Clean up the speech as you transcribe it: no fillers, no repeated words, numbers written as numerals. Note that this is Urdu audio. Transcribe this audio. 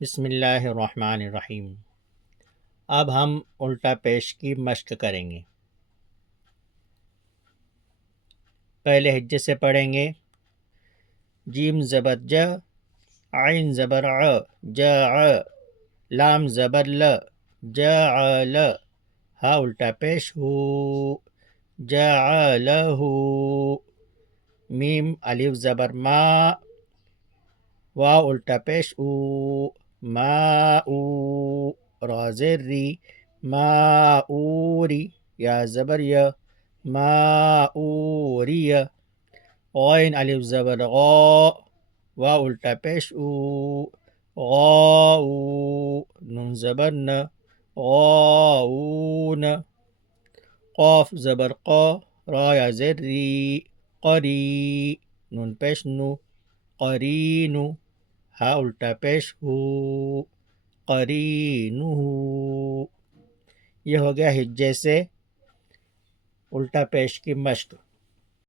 بسم اللہ الرحمن الرحیم۔ اب ہم الٹا پیش کی مشق کریں گے۔ پہلے ہجے سے پڑھیں گے۔ جیم زبر ج، عین زبر ع، جاع، لام زبر ل، جاعل، ہا الٹا پیش ہو، جاعلہ، میم الف زبر ما، واو الٹا پیش او، ماء، را زیر ری، ماءوری، یا زبر یا، ماءوری، غین الف زبر غا، واو الٹا پیش او، غاؤ، نون زبر ن، غاؤون، قاف زبر قا، را یا زیر ری، قری، نون پیش نو، قرین، ہا الٹا پیش ہو، قرینہ۔ یہ ہو گیا ہجے سے الٹا پیش کی مشق۔